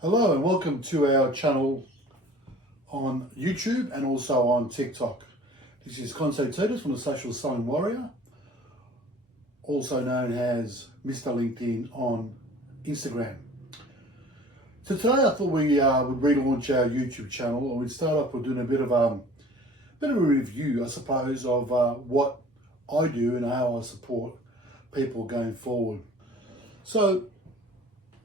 Hello and welcome to our channel on YouTube and also on TikTok. This is Conso Titus from the Social Selling Warrior, also known as Mr. LinkedIn on Instagram. So today I thought we would relaunch our YouTube channel, and we'd start off with doing a bit of a review, I suppose, of what I do and how I support people going forward. So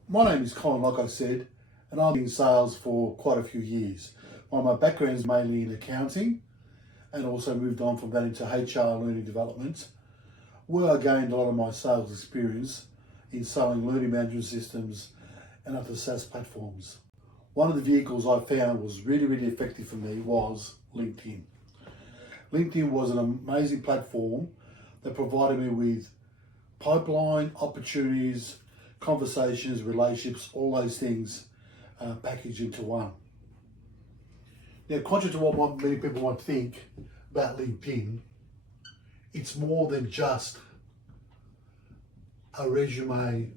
my name is Colin, like I said, and I've been in sales for quite a few years. Well, my background is mainly in accounting and also moved on from that into HR, learning development, where I gained a lot of my sales experience in selling learning management systems and other SaaS platforms. One of the vehicles I found was really effective for me was LinkedIn. LinkedIn was an amazing platform that provided me with pipeline, opportunities, conversations, relationships, all those things packaged into one. Now, contrary to what many people might think about LinkedIn, it's more than just a resume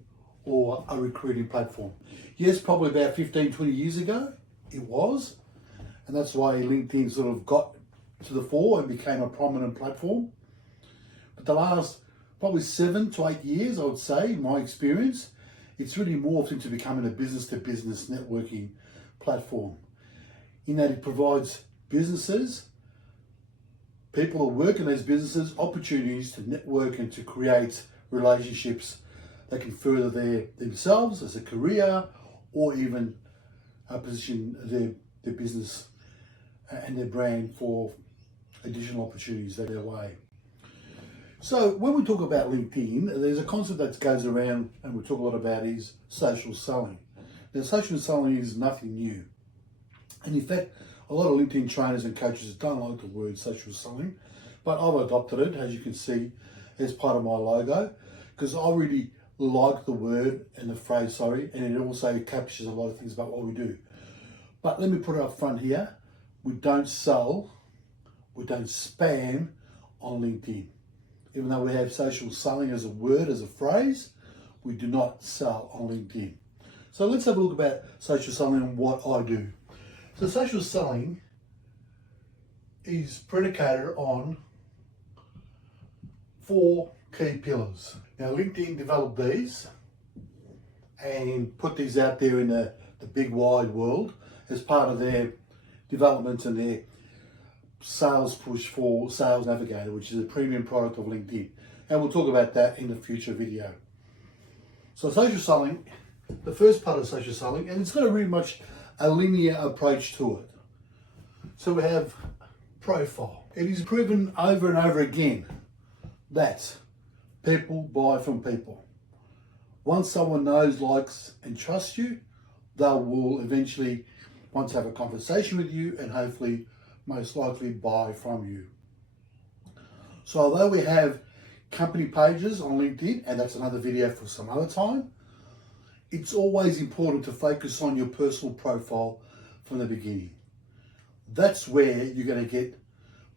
or a recruiting platform. Yes, probably about 15, 20 years ago, it was. And that's why LinkedIn sort of got to the fore and became a prominent platform. But the last probably 7 to 8 years, I would say, in my experience, it's really morphed into becoming a business-to-business networking platform, in that it provides businesses, people who work in those businesses, opportunities to network and to create relationships that can further themselves as a career, or even position their business and their brand for additional opportunities that their way. So when we talk about LinkedIn, there's a concept that goes around and we talk a lot about is social selling. Now, social selling is nothing new. And in fact, a lot of LinkedIn trainers and coaches don't like the word social selling, but I've adopted it, as you can see, as part of my logo, because I really like the word and the phrase, and it also captures a lot of things about what we do. But let me put it up front here. We don't sell, we don't spam on LinkedIn. Even though we have social selling as a word, as a phrase, we do not sell on LinkedIn. So let's have a look about social selling and what I do. So social selling is predicated on 4 key pillars. Now, LinkedIn developed these and put these out there in the big wide world as part of their development and their sales push for Sales Navigator, which is a premium product of LinkedIn. And we'll talk about that in a future video. So social selling, the first part of social selling, and it's got a really much a linear approach to it. So we have profile. It is proven over and over again that people buy from people. Once someone knows, likes, and trusts you, they will eventually want to have a conversation with you and hopefully most likely buy from you. So although we have company pages on LinkedIn, and that's another video for some other time, it's always important to focus on your personal profile from the beginning. That's where you're going to get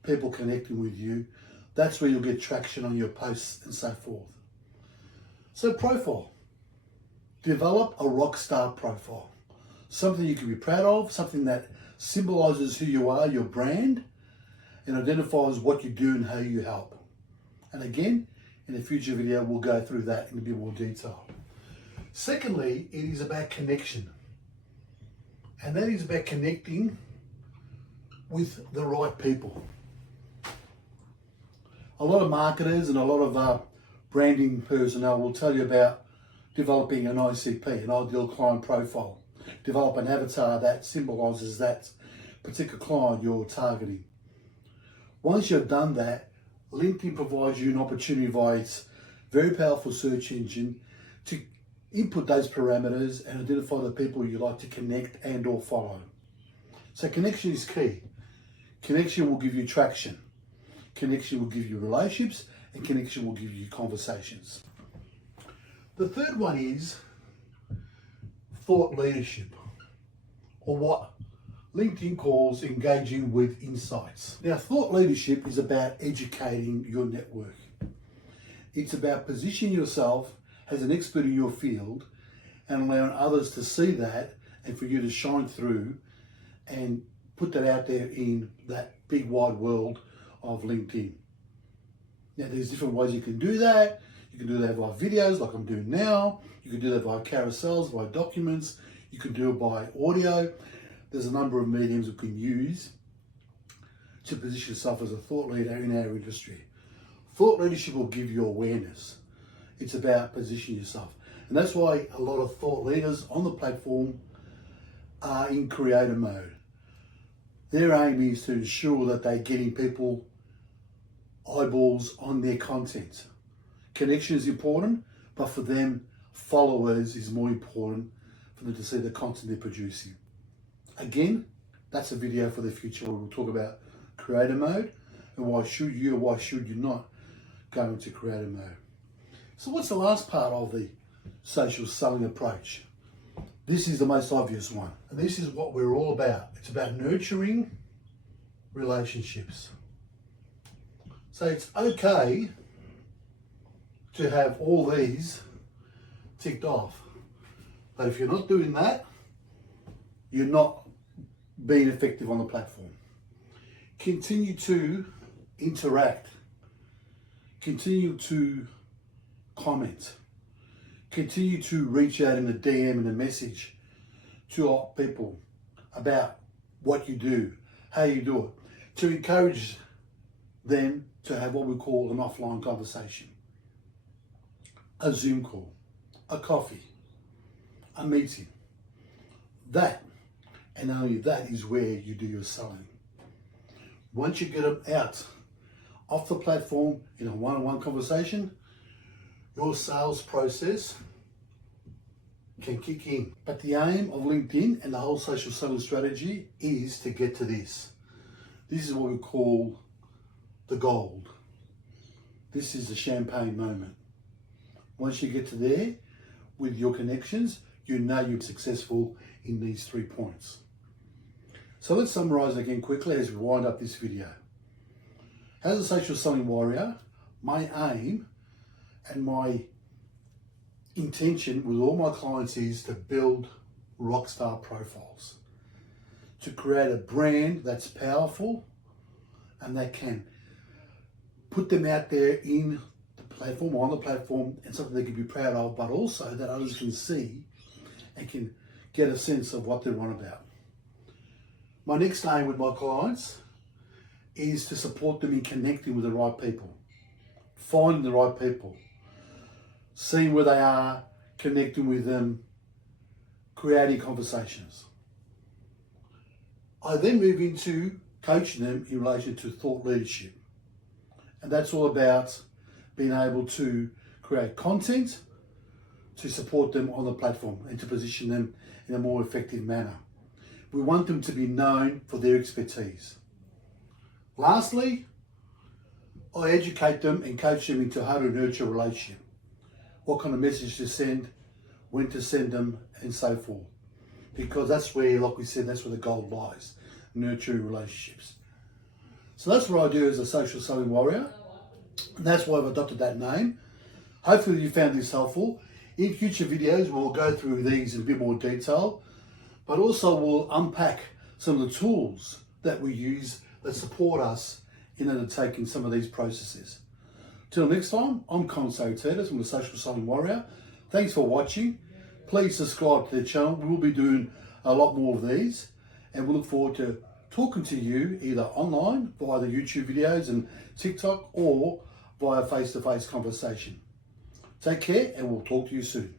people connecting with you. That's where you'll get traction on your posts and so forth. So profile. Develop a rock star profile. Something you can be proud of, something that symbolizes who you are, your brand, and identifies what you do and how you help. And again, in a future video, we'll go through that in a bit more detail. Secondly, it is about connection. And that is about connecting with the right people. A lot of marketers and a lot of branding personnel will tell you about developing an ICP, an ideal client profile. Develop an avatar that symbolizes that particular client you're targeting. Once you've done that, LinkedIn provides you an opportunity via its very powerful search engine to input those parameters and identify the people you like to connect and or follow. So connection is key. Connection will give you traction. Connection will give you relationships, and connection will give you conversations. The third one is thought leadership, or what LinkedIn calls engaging with insights. Now, thought leadership is about educating your network. It's about positioning yourself as an expert in your field and allowing others to see that and for you to shine through and put that out there in that big wide world of LinkedIn. Now there's different ways you can do that. You can do that via videos like I'm doing now. You can do that via carousels, via documents. You can do it by audio. There's a number of mediums you can use to position yourself as a thought leader in our industry. Thought leadership will give you awareness. It's about positioning yourself. And that's why a lot of thought leaders on the platform are in creator mode. Their aim is to ensure that they're getting people eyeballs on their content. Connection is important, but for them, followers is more important for them to see the content they're producing. Again, that's a video for the future where we'll talk about creator mode and why should you or why should you not go into creator mode. So what's the last part of the social selling approach? This is the most obvious one. And this is what we're all about. It's about nurturing relationships. So it's okay to have all these ticked off. But if you're not doing that, you're not being effective on the platform. Continue to interact. Continue to comment. Continue to reach out in a DM and a message to people about what you do, how you do it, to encourage them to have what we call an offline conversation, a Zoom call, a coffee, a meeting. That, and only that, is where you do your selling. Once you get them out off the platform in a one-on-one conversation, your sales process can kick in. But the aim of LinkedIn and the whole social selling strategy is to get to this. This is what we call the gold. This is the champagne moment. Once you get to there with your connections, you know you're successful in these 3 points. So let's summarize again quickly as we wind up this video. As a social selling warrior, my aim and my intention with all my clients is to build rockstar profiles, to create a brand that's powerful and that can put them out there in the platform, or on the platform, and something they can be proud of, but also that others can see and can get a sense of what they're on about. My next aim with my clients is to support them in connecting with the right people, finding the right people, seeing where they are, connecting with them, creating conversations. I then move into coaching them in relation to thought leadership. And that's all about being able to create content to support them on the platform and to position them in a more effective manner. We want them to be known for their expertise. Lastly, I educate them and coach them into how to nurture a relationship, what kind of message to send, when to send them, and so forth. Because that's where, like we said, that's where the gold lies, nurturing relationships. So that's what I do as a social selling warrior, and that's why I've adopted that name. Hopefully you found this helpful. In future videos, we'll go through these in a bit more detail, but also we'll unpack some of the tools that we use that support us in undertaking some of these processes. Till next time, I'm Conso Titus, I'm the Social Selling Warrior. Thanks for watching. Please subscribe to the channel. We will be doing a lot more of these, and we look forward to talking to you either online via the YouTube videos and TikTok, or via face-to-face conversation. Take care, and we'll talk to you soon.